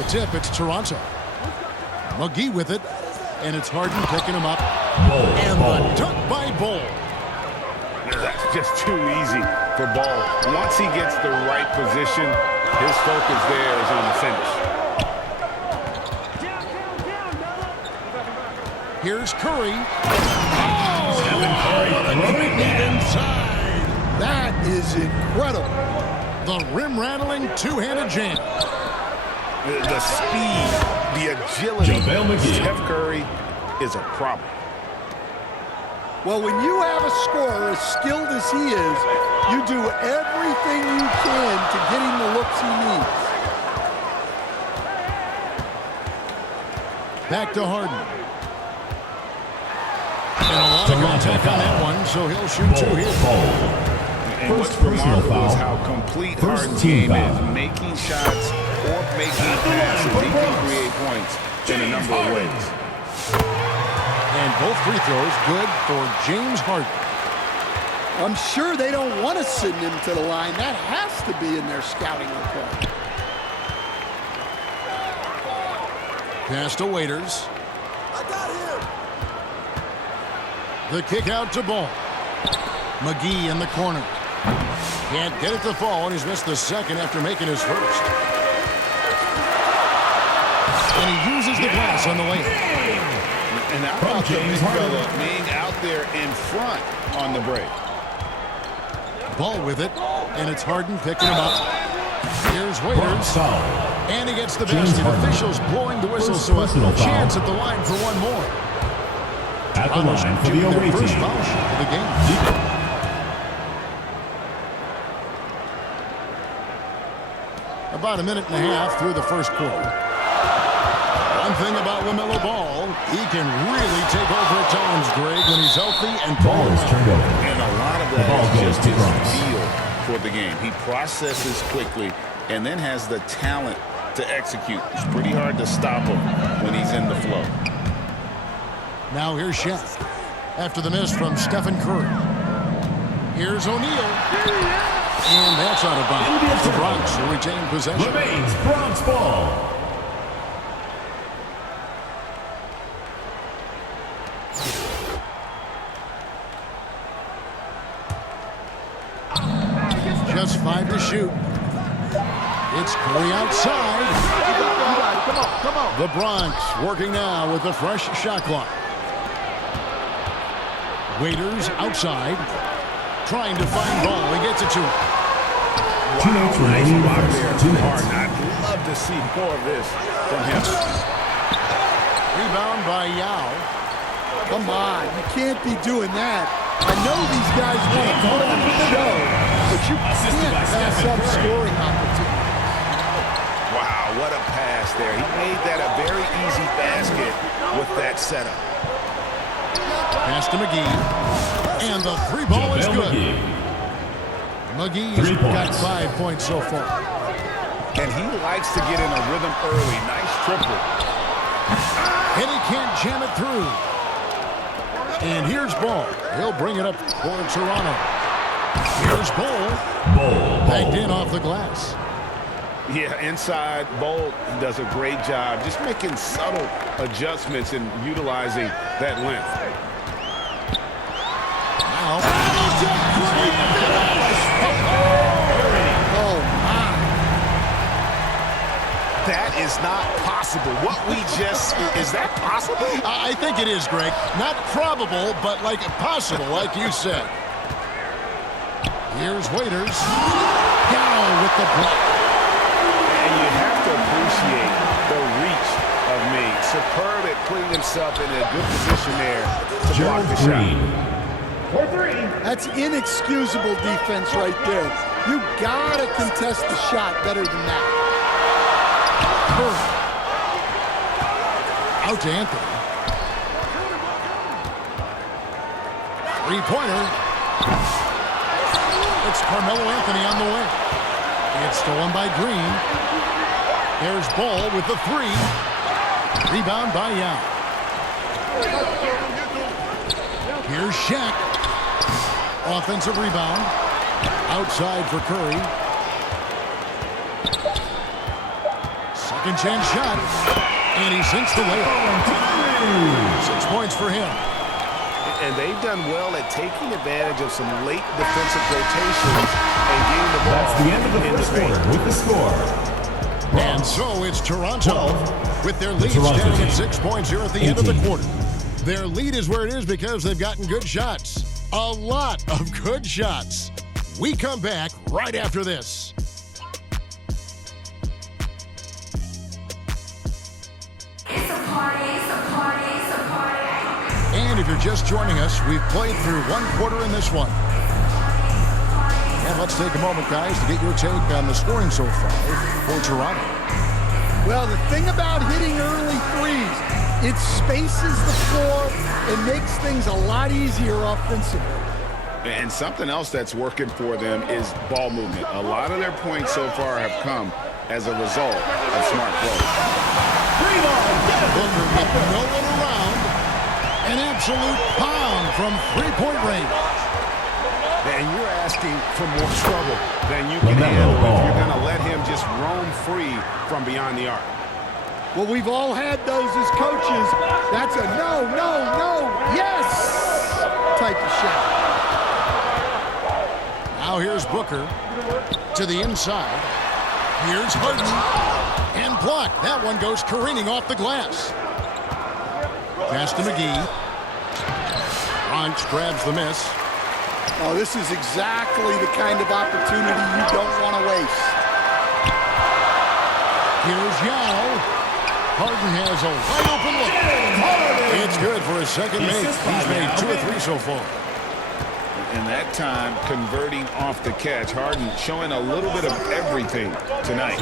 The tip, it's Toronto. McGee with it, and it's Harden picking him up. And the dunk by Bol. That's just too easy for Bol. Once he gets the right position, his focus there is on the finish. Here's Curry. Oh, what a great lead inside. That is incredible. The rim-rattling two-handed jam. The speed, the agility. Steph Curry is a problem. Well, when you have a scorer as skilled as he is, you do everything you can to get him the looks he needs. Back to Harden. And a lot of contact on that one, so he'll shoot two here. And what's remarkable is how complete Harden's game is. Making shots or making passes. He can create points in a number of ways. And both free throws good for James Harden. I'm sure they don't want to send him to the line. That has to be in their scouting report. Pass to Waiters. I got him. The kick out to Bol. McGee in the corner. Can't get it to fall, and he's missed the second after making his first. And he uses the glass on the layup. And how about the big fella being out there in front on the break? Ball with it, and it's Harden picking him up. Here's Waiters. And he gets the basket. Officials blowing the whistle, so a chance at the line for one more. At the line for the away first team. foul shot of the game. About a minute and a half through the first quarter. One thing about LaMelo Ball, he can really take over at times, Greg, when he's healthy and Ball is turned over. And a lot of that is just his feel for the game. He processes quickly and then has the talent to execute. It's pretty hard to stop him when he's in the flow. Now here's Shaq. After the miss from Stephen Curry. Here's O'Neal. And that's out of bounds. The Bronx will retain possession. Remains Bronx ball. Just 5 to shoot. It's Curry outside. Come on. The Bronx working now with a fresh shot clock. Waiters outside. Trying to find Ball. He gets it to him. Wow, 2 minutes remaining in the first. 2 minutes. I'd love to see more of this from him. Rebound by Yao. Come on, you can't be doing that. I know these guys want to put on the show, but you can't pass up scoring opportunities. Wow, what a pass there. He made that a very easy basket with that setup. Pass to McGee. And the three ball is good. McGee's got 5 points so far. And he likes to get in a rhythm early. Nice triple. And he can't jam it through. And here's Ball. He'll bring it up for Toronto. Here's Ball. Backed in off the glass. Yeah, inside, Bol does a great job just making subtle adjustments and utilizing that length. Now. Oh, my. That is not possible. What we just, is that possible? I think it is, Greg. Not probable, but like possible, like you said. Here's Waiters. Down with the block. And you have to appreciate the reach of Mead. Superb at putting himself in a good position there to block the shot. That's inexcusable defense right there. You gotta contest the shot better than that. Out to Anthony. Three-pointer. It's Carmelo Anthony on the way. It's stolen by Green. There's Ball with the three. Rebound by Yao. Here's Shaq. Offensive rebound. Outside for Curry. Second chance shot. And he sinks the layup. 6 points for him. And they've done well at taking advantage of some late defensive rotations and getting the ball. That's the end of the first quarter with the score. And so it's Toronto with their lead Toronto standing at team. 6 points here at the end of the quarter. Their lead is where it is because they've gotten good shots. A lot of good shots. We come back right after this. And if you're just joining us, we've played through one quarter in this one. And let's take a moment, guys, to get your take on the scoring so far for Toronto. Well, the thing about hitting early threes, it spaces the floor and makes things a lot easier offensively. And something else that's working for them is ball movement. A lot of their points so far have come as a result of smart play. Booker with no one around. An absolute pound from three-point range. And you're asking for more trouble than you can handle if you're going to let him just roam free from beyond the arc. Well, we've all had those as coaches. That's a no, yes type of shot. Now here's Booker to the inside. Here's Harden. And blocked. That one goes careening off the glass. Pass to McGee. Bronx grabs the miss. Oh, this is exactly the kind of opportunity you don't want to waste. Here's Yao. Harden has a wide open look. It's good for his second make. He's made 2 or 3 so far. And that time, converting off the catch. Harden showing a little bit of everything tonight.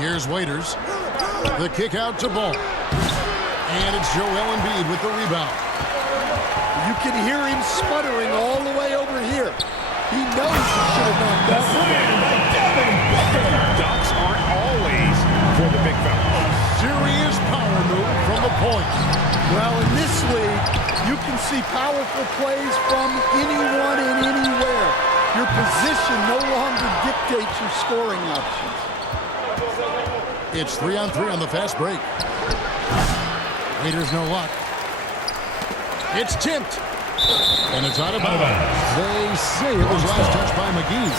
Here's Waiters. The kick out to Ball. And it's Joel Embiid with the rebound. You can hear him sputtering all the way over here. He knows he should have knocked that one. Dunks aren't always for the big fella. Serious power move from the point. Well, in this league, you can see powerful plays from anyone and anywhere. Your position no longer dictates your scoring options. It's 3-on-3 on the fast break. Waiters no luck. It's tipped. And it's out of bounds. They say it was last touched by McGee.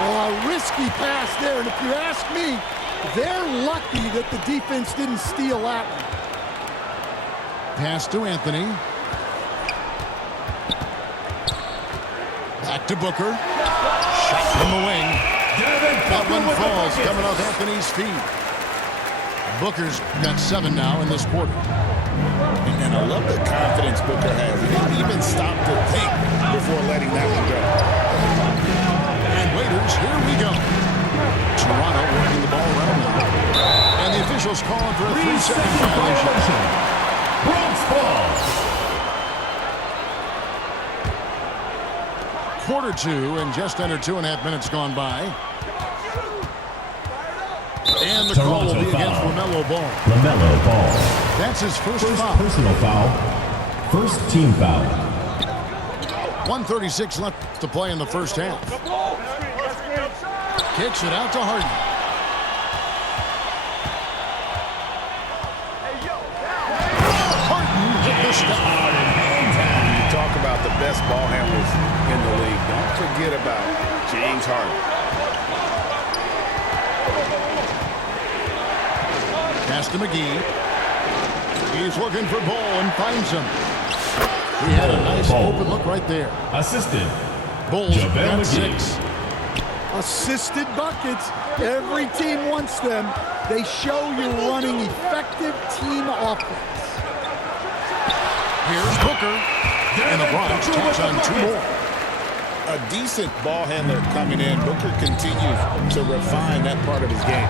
Well, a risky pass there. And if you ask me, they're lucky that the defense didn't steal that one. Pass to Anthony. Back to Booker. Shot from the wing. That one falls coming off Anthony's feet. Booker's got 7 now in this quarter. And I love the confidence Booker has. He didn't even stop to think before letting that one go. And Waiters, here we go. Toronto working the ball around now. And the officials calling for a 3-second violation. Bronx ball. Quarter 2 and just under 2.5 minutes gone by. And the call will be against LaMelo Ball. LaMelo Ball. That's his first First foul. personal foul. First team foul. 1:36 left to play in the first half. Kicks it out to Harden. Harden hit the step. You talk about the best ball handlers in the league. Don't forget about James Harden. Pass to McGee. He's looking for Ball and finds him. He had a nice Ball. open look right there. Assisted. Bulls JaVale got McGee. 6. Assisted buckets. Every team wants them. They show you're running effective team offense. Here's Booker. And the Bronx takes on 2 more. A decent ball handler coming in. Booker continues to refine that part of his game.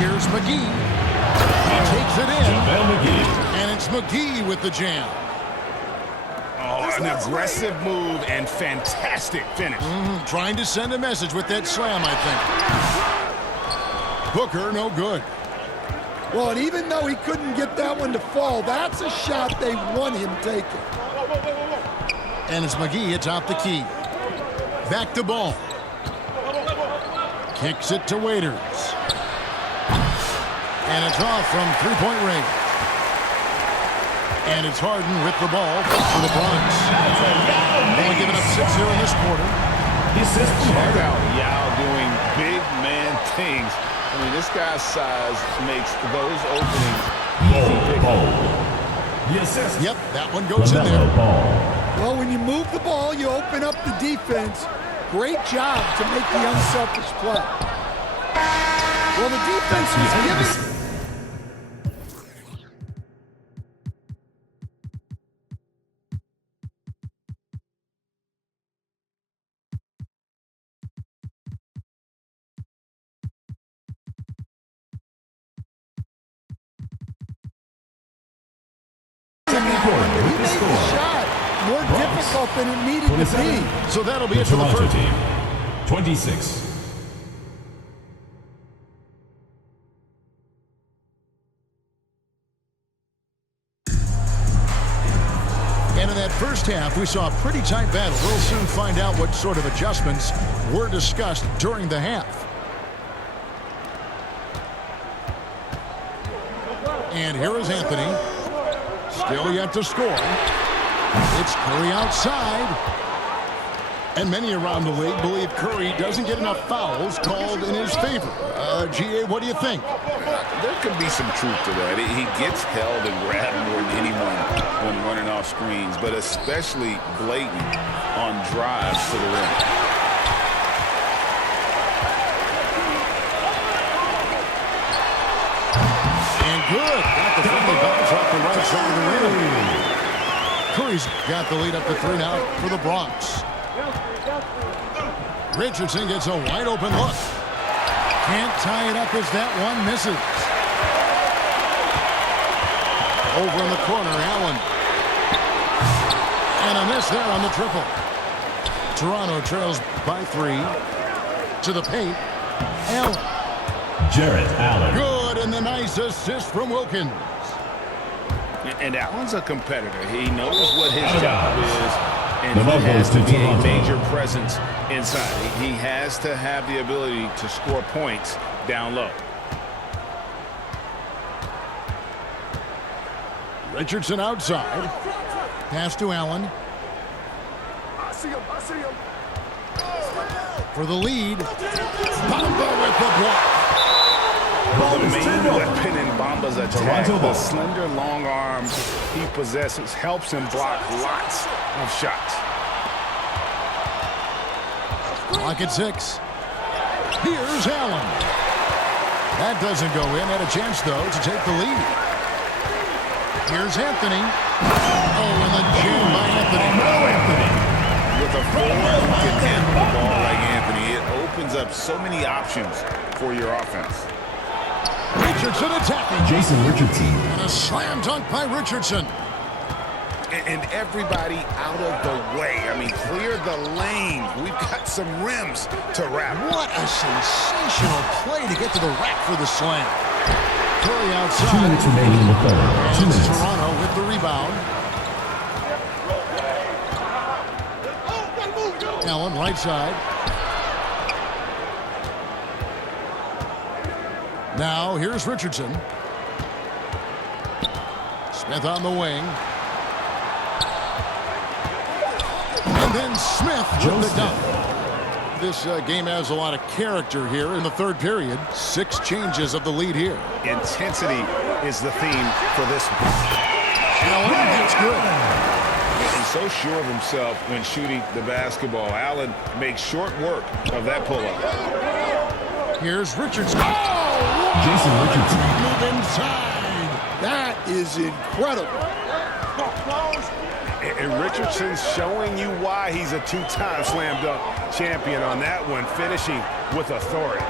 Here's McGee. He takes it in. JaVale McGee. And it's McGee with the jam. Oh, an aggressive move and fantastic finish. Trying to send a message with that slam, I think. Booker, no good. Well, and even though he couldn't get that one to fall, that's a shot they want him taking. And it's McGee atop the key. Back to ball. Kicks it to Waiters. And it's off from three-point range. And it's Harden with the ball for the Bronx. Only giving up 6 here in this quarter. Check out Yao doing big man things. I mean, this guy's size makes those openings easy. Yep, that one goes in there. Well, when you move the ball, you open up the defense. Great job to make the unselfish play. Well, the defense was giving... more difficult than it needed to be. So that'll be it for the first team. 26. And in that first half, we saw a pretty tight battle. We'll soon find out what sort of adjustments were discussed during the half. And here is Anthony. Still yet to score. It's Curry outside. And many around the league believe Curry doesn't get enough fouls called in his favor. G.A., what do you think? There could be some truth to that. He gets held and grabbed more than anyone when running off screens, but especially blatant on drives to the rim. And good. Got the friendly bounce off the right side of the rim. Curry's got the lead up to 3 now for the Bronx. Richardson gets a wide open look. Can't tie it up as that one misses. Over in the corner, Allen. And a miss there on the triple. Toronto trails by 3. To the paint. Allen. Jarrett Allen. Good, and the nice assist from Wilkins. And Allen's a competitor. He knows what his job is. And The he ball has goes to to be a Toronto. major presence inside. He has to have the ability to score points down low. Richardson outside. Pass to Allen. For the lead. Bamba with the block. The main weapon in Bamba's attack, the slender, long arms he possesses, helps him block lots of shots. Clock at 6. Here's Allen. That doesn't go in. Had a chance, though, to take the lead. Here's Anthony. Oh, and the jam by Anthony. With a forward who can handle the ball like Anthony, it opens up so many options for your offense. Richardson attacking. Jason Richardson. And a slam dunk by Richardson. And everybody out of the way. I mean, clear the lane. We've got some rims to wrap. What a sensational play to get to the rack for the slam. Curry 2 outside. minutes remaining in the third. 2 And minutes. Toronto with the rebound. Allen right side. Now here's Richardson. Smith on the wing. And then Smith with the dunk. This game has a lot of character here in the third period. 6 changes of the lead here. Intensity is the theme for this one. Allen, that's good. He's so sure of himself when shooting the basketball. Allen makes short work of that pull-up. Here's Richardson. Oh, Jason Richardson. move inside. That is incredible. And Richardson's showing you why he's a 2-time slam dunk champion on that one, finishing with authority.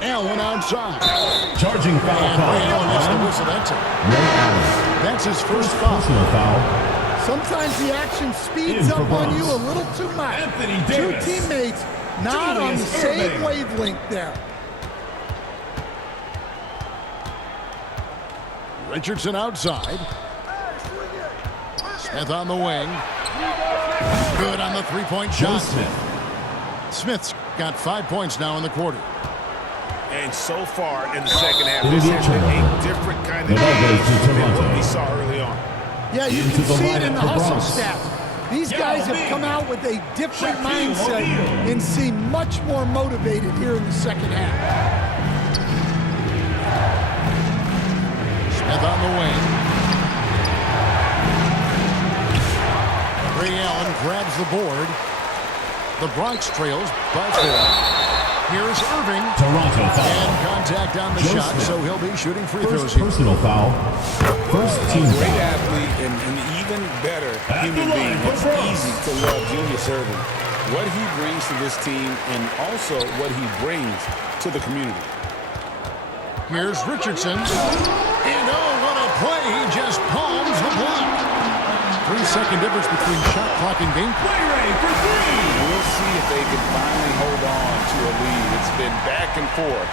Allen outside. Charging foul And call. Ray Allen has to whistle. That's it. Ray Allen. That's his first foul. Personal foul. Sometimes the action speeds In for up on Bronx. you a little too much. Anthony 2 Davis. teammates not on the Julius same Erving. wavelength there. Richardson outside. Smith on the wing. Good on the three-point Joe shot. Smith. Smith's got 5 points now in the quarter. And so far in the second half, It'll this be a has been turnover. a different kind of The ball game goes to than Toronto. what we saw early on. Yeah, you Into can the see it lineup in the for hustle Bronx. stats. These guys have come out with a different Shaquille mindset O'Neal. and seem much more motivated here in the second half. Smith on the wing. Ray Allen grabs the board. The Bronx trails by 4. Here's Irving. Toronto foul. And contact on the Joe shot, Smith. so he'll be shooting free throws First here. personal foul. First team Great foul. athlete and an even better At the human being. line for It's Bronx. easy to love Julius Irving. What he brings to this team and also what he brings to the community. Here's Richardson. And oh, what a play. He just palms the block. 3-second difference between shot clock and game clock. Play ready for three. We'll see if they can finally hold on to a lead. It's been back and forth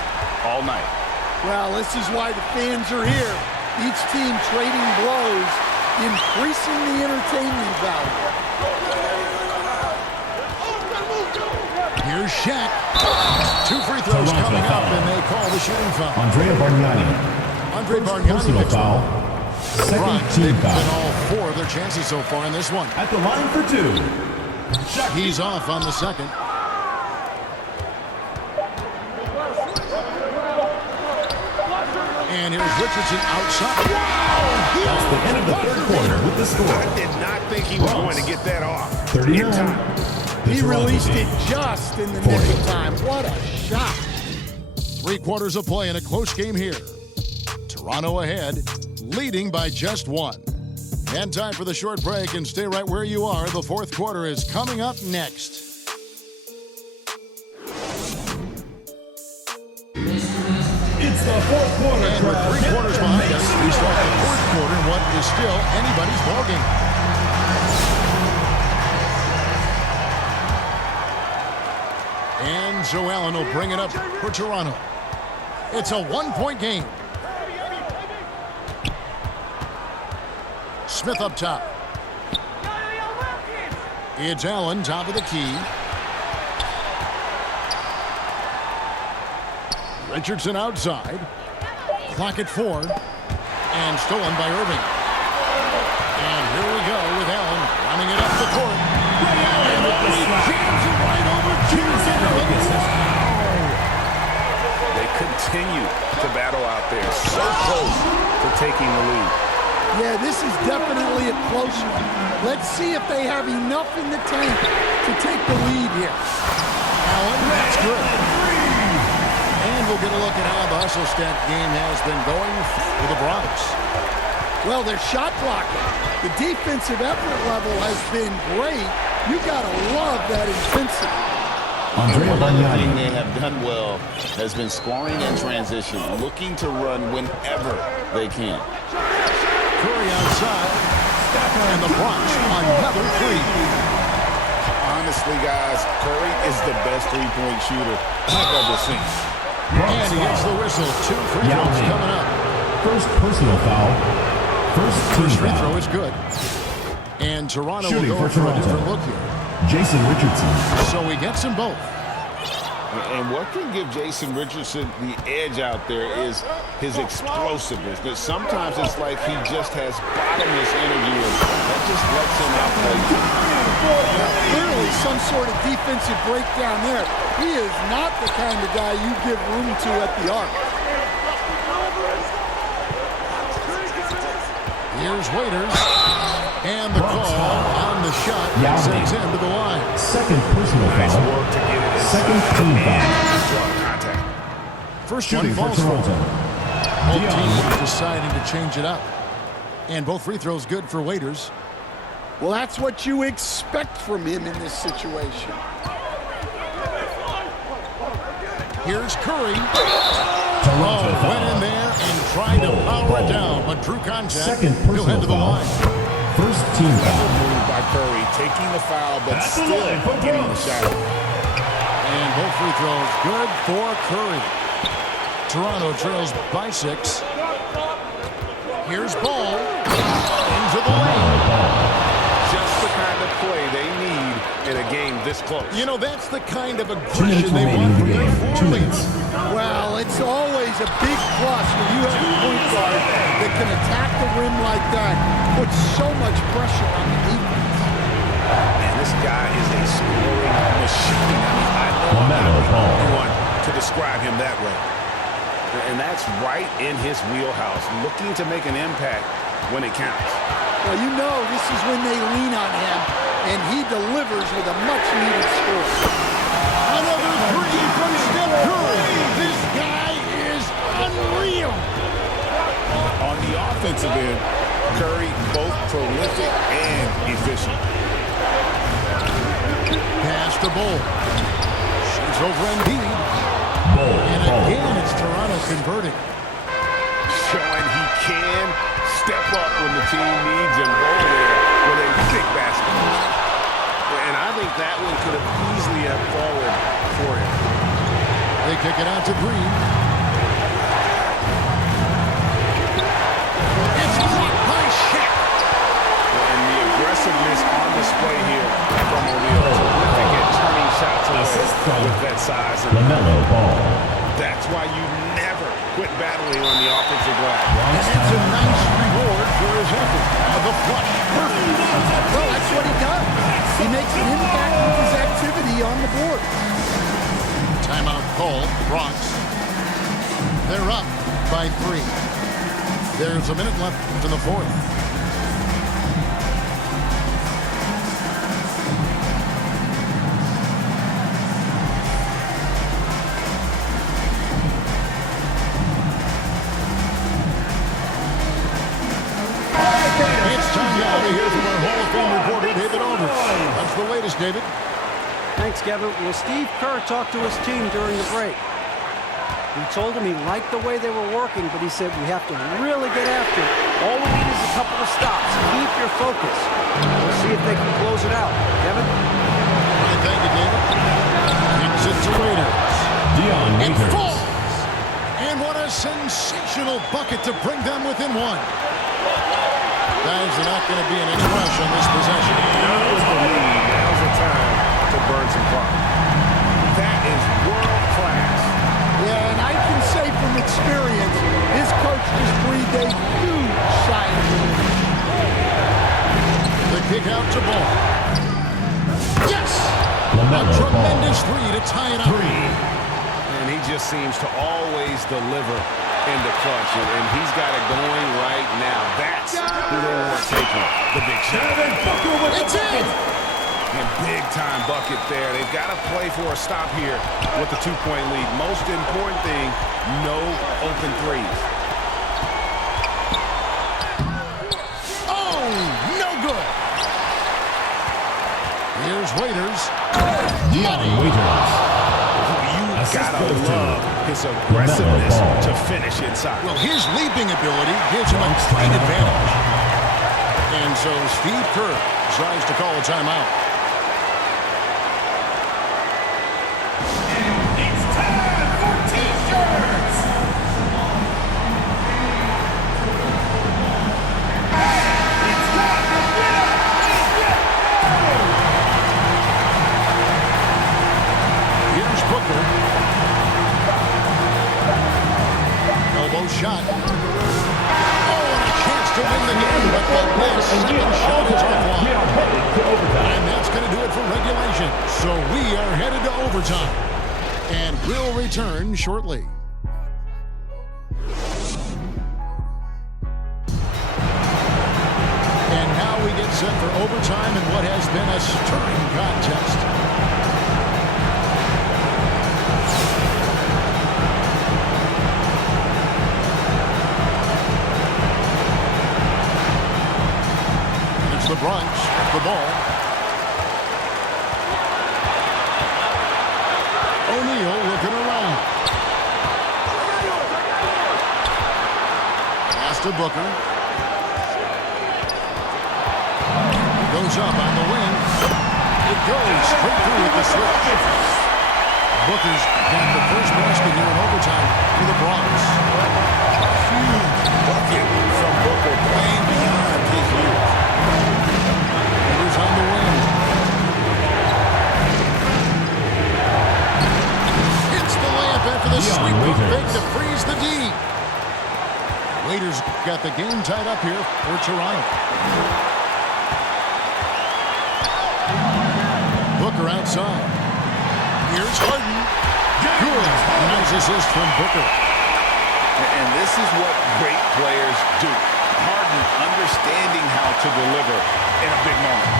all night. Well, this is why the fans are here. Each team trading blows, increasing the entertainment value. Here's Shaq. 2 free throws Toronto coming up, foul. and they call the shooting foul. Andrea Bargnani. Andre First Bargnani personal picks foul. one. Second Bronx, team they've been foul. all 4 of their chances so far in this one. At the line for 2. He's off on the second. And here's Richardson outside. That's the end of the third quarter with the score. I did not think he was going to get that off. 39. In time. He Toronto released team. it just in the nick of time. What a shot. 3 quarters of play in a close game here. Toronto ahead, leading by just 1. And time for the short break, and stay right where you are. The fourth quarter is coming up next. It's the fourth quarter. And with 3 quarters behind us, we start the fourth quarter in what is still anybody's ballgame. And Joe Allen will bring it up for Toronto. It's a 1-point game. Smith up top. It's Allen, top of the key. Richardson outside. Clock at 4. And stolen by Irving. And here we go with Allen running it up the court. And he jams it right over to They continue to battle out there. So close to taking the lead. Yeah, this is definitely a close one. Let's see if they have enough in the tank to take the lead here. Allen, that's good. And we'll get a look at how the hustle stat game has been going for the Bronx. Well, they're shot blocking. The defensive effort level has been great. You gotta love that intensity. Andrea One other thing Bargnani. they have done well has been scoring in transition, looking to run whenever they can. Curry outside. And the Bronx another 3. Honestly, guys, Curry is the best three-point shooter I've ever seen. And he gets the whistle. 2 free Yao throws Ming. coming up. First personal foul. First team First free throw foul. is good. And Toronto Shooting will go for for a Toronto. different look here. Jason Richardson. So he gets them both. And what can give Jason Richardson the edge out there is his explosiveness. That sometimes it's like he just has bottomless energy, and that just lets him outplay. Clearly some sort of defensive breakdown there. He is not the kind of guy you give room to at the arc. Here's Waiters. And the call on the shot Yao that Ming. sends him to the line. Second personal Nice foul. work to get it inside Second team foul. and draw contact. First Shooting one for falls for him. Toronto. Both Dion. teams deciding to change it up. And both free throws good for Waiters. Well, that's what you expect from him in this situation. Here's Curry. Toronto Went in foul. there and tried to power it down, but drew contact. Second He'll head personal to the foul. line. First team foul. Move by Curry, taking the foul, but At the still line for getting the Bronx. shot. And both free throws good for Curry. Toronto trails by 6. Here's Ball. Into the lane. Just the kind of play they need in a game this this close. You know, that's the kind of 2 minutes aggression they remaining want in from the their game. 2 forwards. minutes. Well, it's always a big plus when you have a point guard that can attack the rim like that, put so much pressure on the defense. Man, this guy is a scoring machine. I know I'm not LaMelo the Ball. only one to describe him that way. And that's right in his wheelhouse, looking to make an impact when it counts. Well, you know this is when they lean on him, and he delivers with a much-needed score. Another three from Steph Curry. This guy is unreal. On the offensive end, Curry both prolific and efficient. Pass to Bull. Shoots over Embiid. And again, it's Toronto converting. Showing he can step up when the team needs him. Bull there with a big basket. And I think that one could have easily have fallen for him. They kick it out to Green. It's blocked by Shaq. And the aggressiveness on display here from O'Neal. Terrific at turning shots away with that size. And LaMelo Ball. that's why you never quit battling on the offensive glass. And it's a nice reward for his effort. The flush. Perfect. Well, that's what he does. He makes an impact with his activity on the board. Timeout call. Bronx. They're up by 3. There's a minute left in the fourth. It's time now to hear from our Hall of Fame reporter, David Aldridge. That's the latest, David. Thanks, Kevin. Well, Steve Kerr talked to his team during the break. He told them he liked the way they were working, but he said we have to really get after it. All we need is a couple of stops. Keep your focus. We'll see if they can close it out. Kevin? Thank you, David. Kicks it to Raiders. Dion It Waiters. falls. And what a sensational bucket to bring them within 1. Guys, they're not going to be in any rush on this possession. Now is the lead. Now's the time to burn some clock. That is world class. Yeah, and I can say from experience, his coach just breathed a huge sigh of relief. The kick out to Ball. Yes! LaMelo A Ball. tremendous 3 to tie it up. 3. And he just seems to always deliver in the clutch. And he's got it going right now. That's who they want taking the big shot. It's in! And big-time bucket there. They've got to play for a stop here with the 2-point lead. Most important thing, no open threes. Oh, no good. Here's Waiters. Dion Waiters. You gotta goes to love his aggressiveness LaMelo Ball. to finish inside. Well, his leaping ability gives him a Bronx great timeout advantage. And so Steve Kerr decides to call a timeout. Here's Booker. Elbow shot. Oh, and a chance to win the game, but the last second shot is offline. And that's going to do it for regulation. So we are headed to overtime. And we'll return shortly. And now we get set for overtime in what has been a stirring contest. It's the Bronx with the ball. O'Neal looking around. Pass to Booker. Goes up on the wing. It goes straight through with the switch. Booker's got the first basket here in overtime for the Bronx. Huge bucket from Booker, playing beyond his years. Raiders on the wing. the Dion sweep Waiters. fake to freeze the D. Waiters got the game tied up here for Toronto. Booker outside. Here's Harden. Good. Nice assist from Booker. And this is what great players do. Harden understanding how to deliver in a big moment.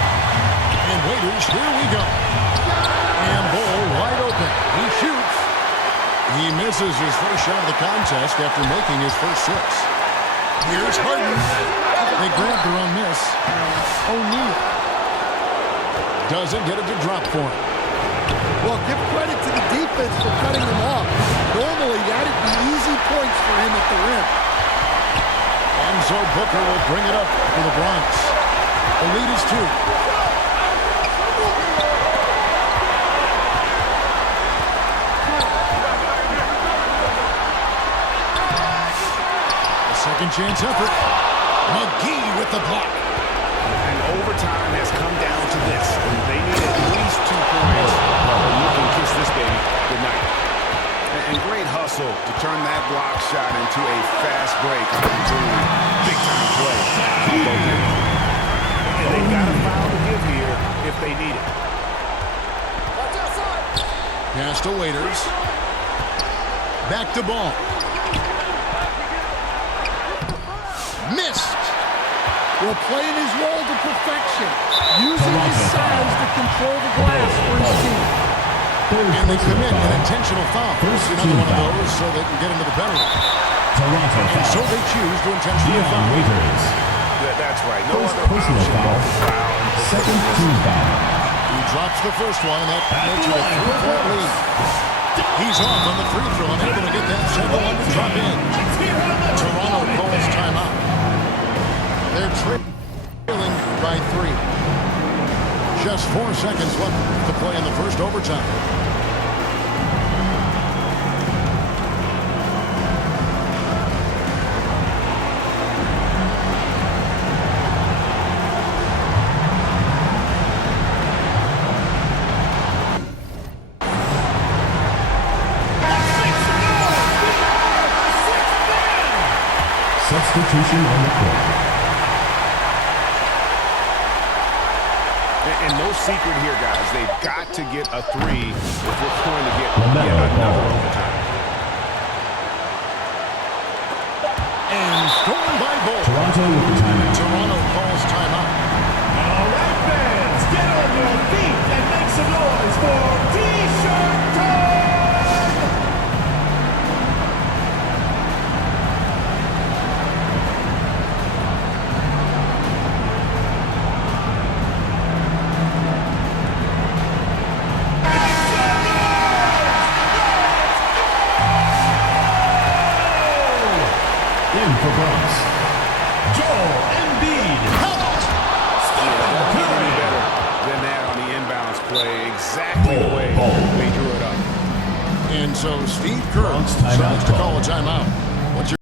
And Waiters, here we go. And Bol wide open. He shoots. He misses his first shot of the contest after making his first 6. Here's Harden. They grabbed their own miss. O'Neal doesn't get it to drop for him. Well, give credit to the defense for cutting him off. Normally, that'd be easy points for him at the rim. And so Booker will bring it up for the Bronx. The lead is 2. A second chance effort. McGee with the block. And overtime has come down to this. They need at least 2 points, or you can kiss this baby goodnight. And great hustle to turn that block shot into a fast break opportunity. Big time play on both ends. And they've got a foul to give here if they need it. Pass to Waiters. Back to Ball. Missed. Well, playing his role to perfection. Using his size to control the glass for his team. And they commit an intentional foul. Another one of those so they can get into the penalty. Toronto And so foul. they choose to intentionally Dion foul. Waiters. That's right. No First other personal option foul. but to foul. Second team foul. He drops the first one, and that makes it a 3-point lead. He's off on the free throw and able to get that second one to drop in. Toronto calls timeout. They're trailing by 3. Just 4 seconds left to play in the first overtime. Substitution on the court. And no secret here, guys. They've got to get a 3 if we're going to get LaMelo yet another Ball. overtime. And stolen by Bol. Toronto with the timeout. Toronto calls timeout. All right, fans, get on your feet and make some noise for T-shirt time! In for Bronx. Joel Embiid. Don't get any better than that on the inbounds play. Exactly the way they drew it up. And so Steve Kerr Bronx timeout decides to call. call a timeout.